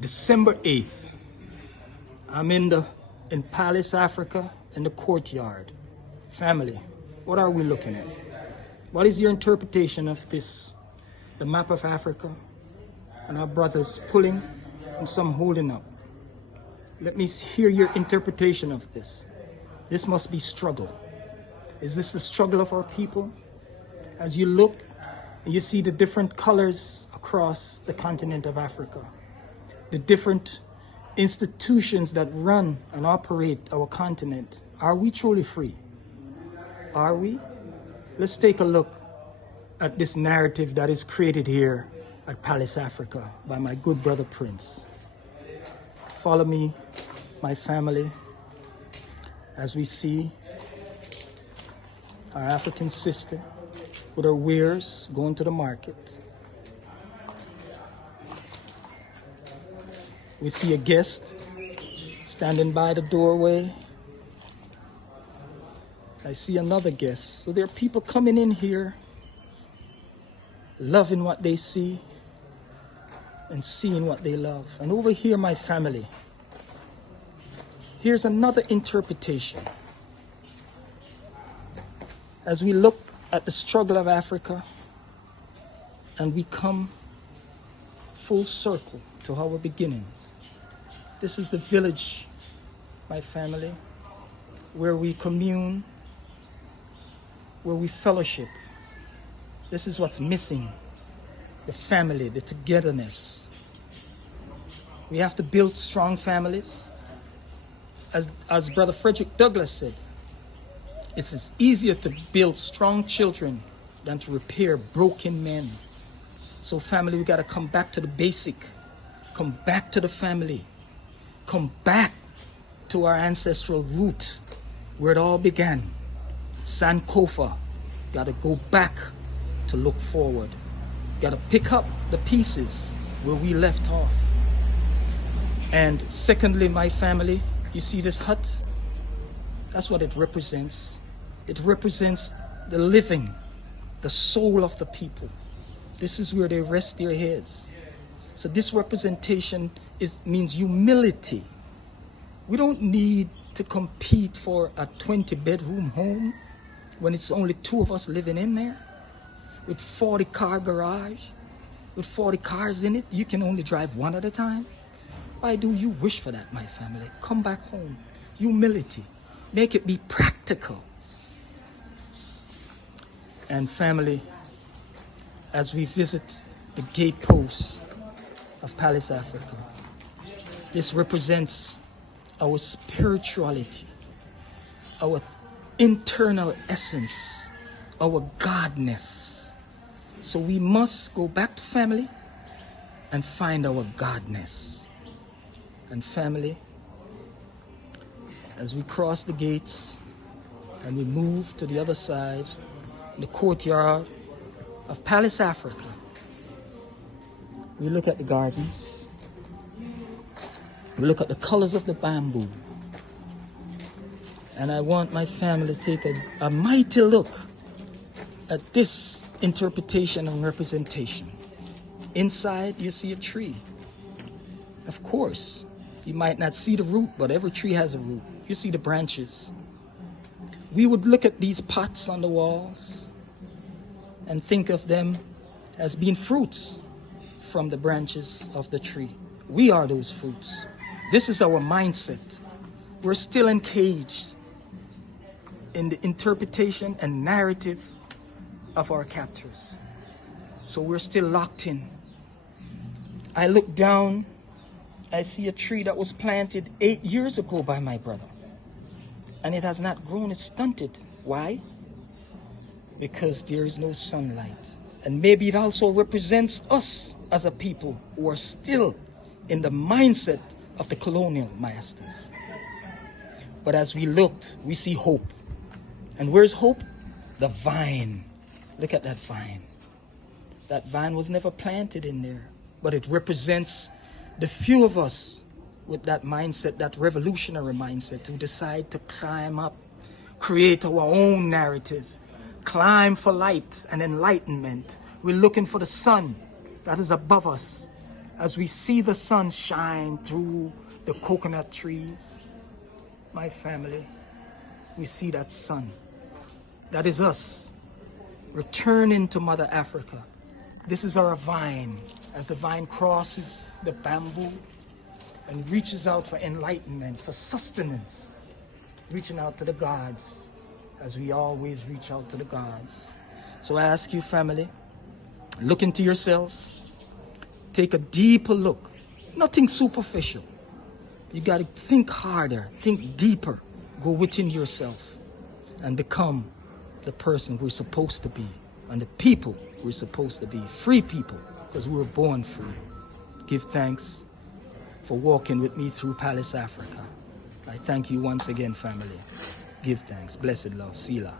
December 8th. I'm in Palace Afrika in the courtyard. Family, what are we looking at? What is your interpretation of this? The map of Africa and our brothers pulling and some holding up. Let me hear your interpretation of this. This must be struggle. Is this the struggle of our people? As you look, you see the different colors across the continent of Africa, the different institutions that run and operate our continent. Are we truly free? Are we? Let's take a look at this narrative that is created here at Palace Afrika by my good brother Prince. Follow me, my family, as we see our African sister with her wares going to the market. We see a guest standing by the doorway. I see another guest. So there are people coming in here, loving what they see and seeing what they love. And over here, my family, here's another interpretation. As we look at the struggle of Africa and we come full circle to our beginnings. This is the village, my family, where we commune, where we fellowship. This is what's missing, the family, the togetherness. We have to build strong families. As Brother Frederick Douglass said, it's easier to build strong children than to repair broken men. So family, we got to come back to the basic, come back to the family, come back to our ancestral root where it all began. Sankofa, got to go back to look forward. Got to pick up the pieces where we left off. And secondly, my family, you see this hut? That's what it represents. It represents the living, the soul of the people. This is where they rest their heads. So this representation means humility. We don't need to compete for a 20-bedroom home when it's only 2 of us living in there. With 40-car garage, with 40 cars in it, you can only drive 1 at a time. Why do you wish for that, my family? Come back home. Humility. Make it be practical. And family, as we visit the gate posts of Palace Afrika, this represents our spirituality, our internal essence, our godness. So we must go back to family and find our godness. And family, as we cross the gates and we move to the other side, the courtyard of Palace Afrika, we look at the gardens, we look at the colors of the bamboo, and I want my family to take a mighty look at this interpretation and representation. Inside, you see a tree. Of course, you might not see the root, but every tree has a root. You see the branches. We would look at these pots on the walls and think of them as being fruits from the branches of the tree. We are those fruits. This is our mindset. We're still encaged in the interpretation and narrative of our captors. So we're still locked in. I look down, I see a tree that was planted 8 years ago by my brother. And it has not grown, it's stunted. Why? Because there is no sunlight. And maybe it also represents us as a people who are still in the mindset of the colonial masters. But as we looked, we see hope. And where's hope? The vine. Look at that vine. That vine was never planted in there, but it represents the few of us with that mindset, that revolutionary mindset, who decide to climb up, create our own narrative, climb for light and enlightenment. We're looking for the sun that is above us As we see the sun shine through the coconut trees, my family, we see that sun. That is us returning to Mother Africa. This is our vine. As the vine crosses the bamboo and reaches out for enlightenment, for sustenance, reaching out to the gods, as we always reach out to the gods. So I ask you, family, look into yourselves. Take a deeper look. Nothing superficial. You got to think harder, think deeper. Go within yourself and become the person we're supposed to be and the people we're supposed to be. Free people, because we were born free. Give thanks for walking with me through Palace Africa. I thank you once again, family. Give thanks. Blessed love. Sila.